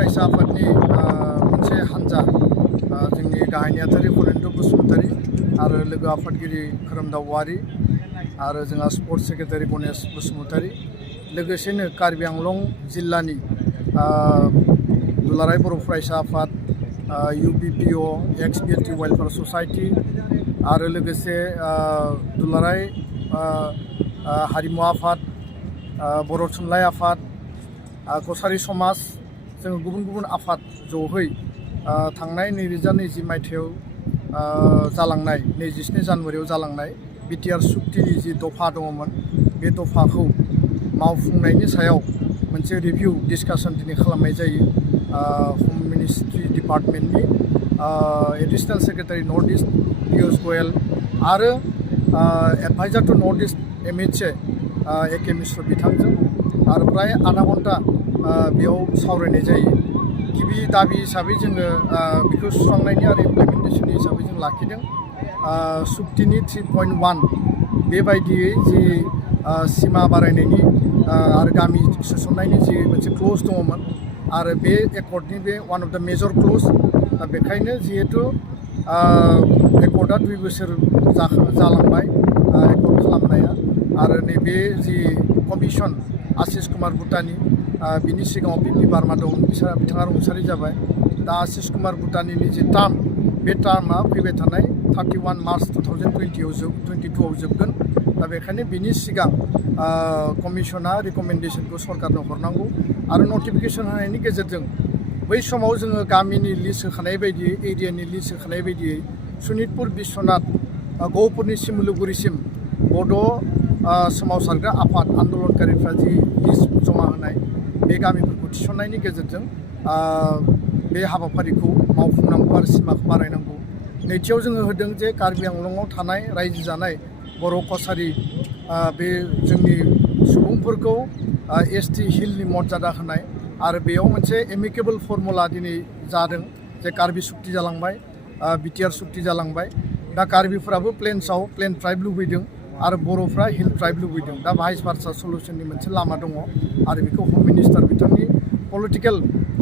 फरायसा आफादनि मोनसे हानजा जोंनि गाहाय नेहाथारि फरेन्द्र बसुमतारी आरो लोगो आफादगिरि खोरोमदाव औवारी आरो जोंहा स्पर्ट्स सेक्रेटारि गणेश बसुमतारी लोगोसेनो कार्बि आंलं जिल्लानि दुलाराय बर' फरायसा आफाद UPPO एक्स-BLT वेलफेयार ससाइटि आरो लोगोसे दुलाराय हारिमु आफाद बर' थुनलाइ आफाद कसारी समाज जों गुबुन गुबुन आफाद जहै थांनाय 2020 मायथाइयाव जालांनाय 27 जानुवारियाव जालांनाय बिटिआर सुक्तिनि जि दफा दङमोन बे दफाखौ मावफुंनायनि सायाव मोनसे रिभिउ डिसकासन दिनै खालामनाय जायो होम मिनिस्ट्रि डिपार्टमेन्टनि additional secretary north east Piyush Goyal आरो adviser to north east MHA AK Mishra बिथांजों आरो प्राय आधा घन्टा बेयाव सावरायनाय जायो गिबि दाबि हिसाबै जोङो बेखौ सुस्रांनायनि आरो इमप्लिमेन्टेसननि हिसाबै जों लाखिदों सुक्तिनि 3.1 बेबायदियै जि सीमा बारायनायनि आरो गामि सोसननायनि जि मोनसे क्लज दङमोन आरो बे एकर्डनि बे वान अफ द मेजर क्लज दा बेखायनो जिहेतु एकर्डआ 2 बोसोर जालांबाय एकर्ड खालामनाया आरो नैबे जि कमिसन आशिष कुमार भुटानी बिनि सिगाङाव बिपि बार्मा दं बिथाङा रुंसारि जाबाय दा आशिष कुमार भुटानीनि जि टार्म बे टार्मआ फैबाय थानाय 31 मार्च 2022आव जोबगोन दा बेखायनो बिनि सिगां कमिसना रिकमेन्डेसनखौ सरकारनो हरनांगौ आरो नटिफिकेसन होनायनि गेजेरजों बै समाव जोङो गामिनि लिस्ट होखानाय बायदियै एरियानि लिस्ट होखानाय बायदियै सनितपुर बिश्वनाथ गहपुरनि सिमुलुगुरिसिम बड' सोमावसारग्रा आफाद आन्दलनकारिफ्रा जि लिस्ट जमा होनाय बे गामिफोरखौ थिसननायनि गेजेरजों बे हाबाफारिखौ मावफुंनांगौ आरो सिमाखौ बारायनांगौ नैथियाव जोङो होदों जे कार्बि आंलंआव थानाय रायजो जानाय बर' कसारी बे जोंनि सुबुंफोरखौ ST हिलनि मर्यादा होनाय आरो बेयाव मोनसे एमिकेबल फर्मुला दिनै जादों जे कार्बि सुक्ति जालांबाय बिटिआर सुक्ति जालांबाय दा कार्बिफोराबो प्लेन्सआव प्लेन ट्राइब लुबैदों आरो बर'फ्रा हिल ट्राइब लुबैदों दा भाइस भार्सा सल्युशननि मोनसे लामा दङ आरो बेखौ होम मिनिस्टार बिथांनि पलिटिकेल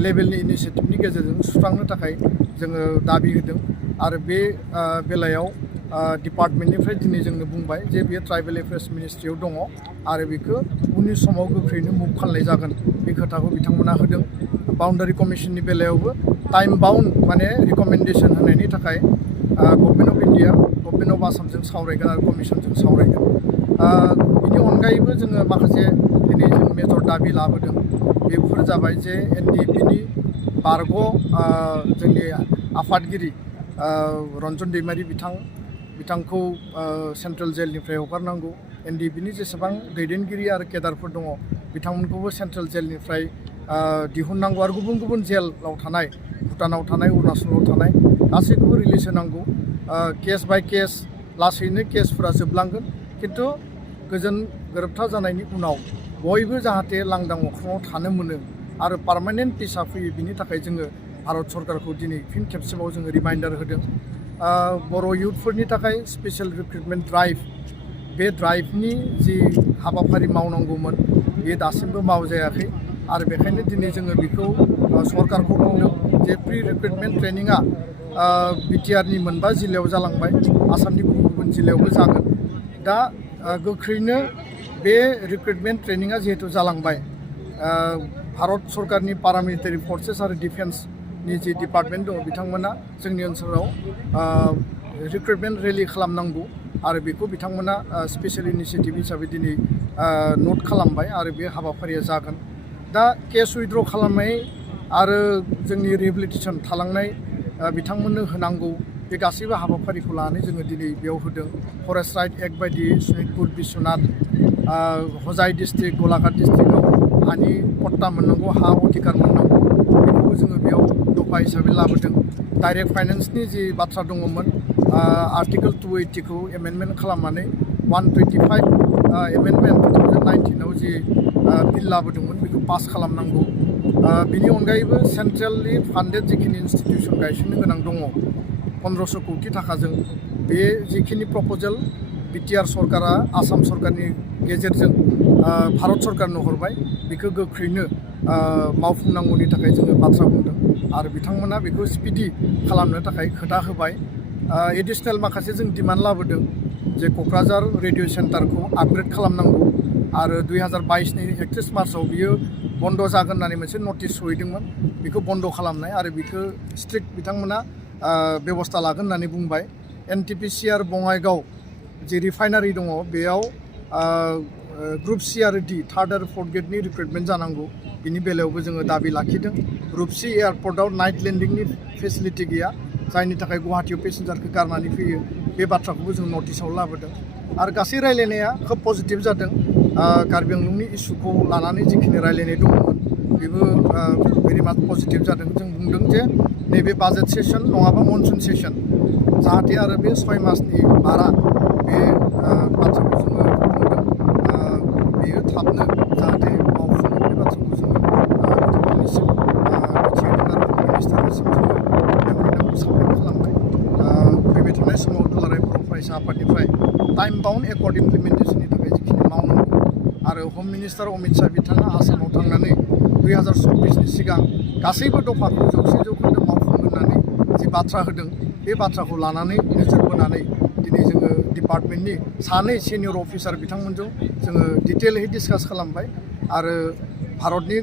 लेभेलनि इनिसियेटिभनि गेजेरजों सुस्रांनो थाखाय जोङो दाबि होदों आरो बे बेलायाव डिपार्टमेन्टनिफ्राय दिनै जोंनो बुंबाय जे बेयो ट्राइबेल एफेयार्स मिनिस्ट्रियाव दङ आरो बेखौ उननि समाव गोख्रैनो मुभ खालामनाय जागोन बे खोथाखौ बिथांमोना होदों बाउन्डारि कमिसननि बेलायावबो टाइम बाउन्ड माने रिकमेन्डेसन होनायनि थाखाय government of India government of आसामजों सावरायगोन आरो कमिसनजों सावरायगोन बिनि अनगायैबो जोङो माखासे दिनै जों मेजर दाबि लाबोदों बेफोर जाबाय जे NDPनि बारग' जोंनि आफादगिरि रन्जन दैमारि बिथांखौ सेन्ट्रेल जेलनिफ्राय हगारनांगौ NDPनि जेसेबां दैदेनगिरि आरो केडारफोर दङ बिथांमोनखौबो सेन्ट्रेल जेलनिफ्राय दिहुननांगौ आरो गुबुन गुबुन जेलाव थानाय भुटानाव थानाय अरुणाचलाव थानाय गासैखौबो रिलिज होनांगौ केस बाय केस लासैनो केसफोरा जोबलांगोन खिन्थु गोजोन गोरोबथा जानायनि उनाव बयबो जाहाथे लांदां अख्राङाव थानो मोनो आरो पार्मानेन्ट पिसआ फैयो बिनि थाखाय जोङो भारत सरकारखौ दिनै फिन खेबसेबाव जोङो रिमाइन्डार होदों बर' इयुथफोरनि थाखाय स्पेसियेल रिक्रुटमेन्ट ड्राइभ बे ड्राइभनि जि हाबाफारि मावनांगौमोन बेयो दासिमबो मावजायाखै आरो बेखायनो दिनै जोङो बेखौ सरकारखौ बुंदों जे प्रि रिक्रुटमेन्ट ट्रेनिङा बिटिआरनि 9 जिल्लायाव जालांबाय आसामनि गुबुन गुबुन जिल्लायावबो जागोन दा गोख्रैनो बे रिक्रुटमेन्ट ट्रेनिङा जिहेतु जालांबाय भारत सरकारनि पारामिलिटारि फर्सेस आरो डिफेन्सनि जि डिपार्टमेन्ट दङ बिथांमोना जोंनि ओनसोलाव रिक्रुटमेन्ट रेलि खालामनांगौ आरो बेखौ बिथांमोना स्पेसियेल इनिसियेटिभ हिसाबै दिनै नट खालामबाय आरो बे हाबाफारिया जागोन दा केस उइथड्र खालामनाय आरो जोंनि रिहेबिलिटेसन थालांनाय बिथांमोननो होनांगौ बे गासैबो हाबाफारिखौ लानानै जोङो दिनै बेयाव होदों फरेस्ट राइट एक्ट बायदियै सनितपुर बिश्वनाथ हजाइ डिस्ट्रिक्ट गलाघाट डिस्ट्रिक्टआव हानि पट्टा मोननांगौ हा अधिकार मोननांगौ बेखौबो जोङो बेयाव दफा हिसाबै लाबोदों डाइरेक्ट फाइनेन्सनि जि बाथ्रा दङमोन आर्टिकेल 280खौ एमेन्डमेन्ट खालामनानै 125 एमेन्डमेन्ट 2019आव जि बिल लाबोदोंमोन बेखौ पास खालामनांगौ बिनि अनगायैबो सेन्ट्रेलि फान्डेड जिखिनि इन्स्टिटिउसन गायसननो गोनां दङ 1500 कोटी थाखाजों बे जिखिनि प्रप'जेल बिटिआर सरकारा आसाम सरकारनि गेजेरजों भारत सरकारनो हरबाय बेखौ गोख्रैनो मावफुंनांगौनि थाखाय जोङो बाथ्रा बुंदों आरो बिथांमोना बेखौ स्पिडि खालामनो थाखाय खोथा होबाय एडिशनेल माखासे जों डिमान्ड लाबोदों जे क'क्राझार रेडिअ' सेन्टारखौ आपग्रेड खालामनांगौ आरो 2022नि 31 मार्चआव बियो बन्द जागोन होननानै मोनसे नटिस सहैदोंमोन बेखौ बन्द खालामनाय आरो बेखौ स्ट्रिक्ट बिथांमोना बेबस्था लागोन होननानै बुंबाय NTPC बङाइगाव जे रिफाइनारि दङ बेयाव ग्रुप C आरो D थार्ड आरो फोर्थ ग्रेडनि रिक्रुइटमेन्ट जानांगौ बिनि बेलायावबो जोङो दाबि लाखिदों ग्रुप C एयारपर्टआव नाइट लेन्डिंनि फेसिलिटि गैया जायनि थाखाय गुवाहाटीयाव पेसेन्जारखौ गारनानै फैयो बे बाथ्राखौबो जों नटिसाव लाबोदों आरो गासै रायलायनाया खोब पजिटिभ जादों कार्बि आंलंनि इस्युखौ लानानै जिखिनि रायलायनाय दंमोन बेबो भेरि माच पजिटिभ जादों जों बुंदों जे नैबे बाजेट सेसन नङाबा मनसुन सेसन जाहाथे आरो बे 6 मासनि बारा बे बाथ्राखौ जोङो बुंदों बेयो थाबनो जाहाथे मावफुङो बे बाथ्राखौ जोङो बिथांमोननिसिम मिथिहोदों आरो मिनिस्टारनिसिम जोङो मेम'रेन्डामखौ साबमिट खालामबाय फैबाय थानाय समाव दुलाराय बर' फरायसा आफादनिफ्राय टाइम बाउन्ड एकर्ड इमप्लिमेन्टेसननि थाखाय जिखिनि मावनांगौ आरो हम मिनिस्टार अमित शाह बिथाङा आसामाव थांनानै 2024नि सिगां गासैबो दफाखौ 100% मावफुंगोन होननानै जि बाथ्रा होदों बे बाथ्राखौ लानानै नोजोर बोनानै दिनै जोङो डिपार्टमेन्टनि सानै सिनियर अफिसार बिथांमोनजों जोङो डिटेलहै डिसकास खालामबाय आरो भारतनि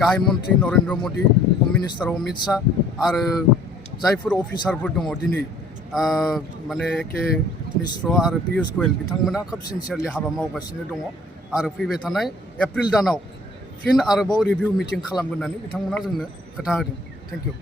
गाहाय मन्त्रि नरेन्द्र मदि हम मिनिस्टार अमित शाह आरो जायफोर अफिसारफोर दङ दिनै माने के मिश्र आरो पियुष गोयल बिथांमोना खोब सिनसियारलि हाबा मावगासिनो दङ आरो फैबाय थानाय एप्रिल दानाव फिन आरोबाव रिभिउ मिटिं खालामगोन होननानै बिथांमोना जोंनो खोथा होदों थेंक इउ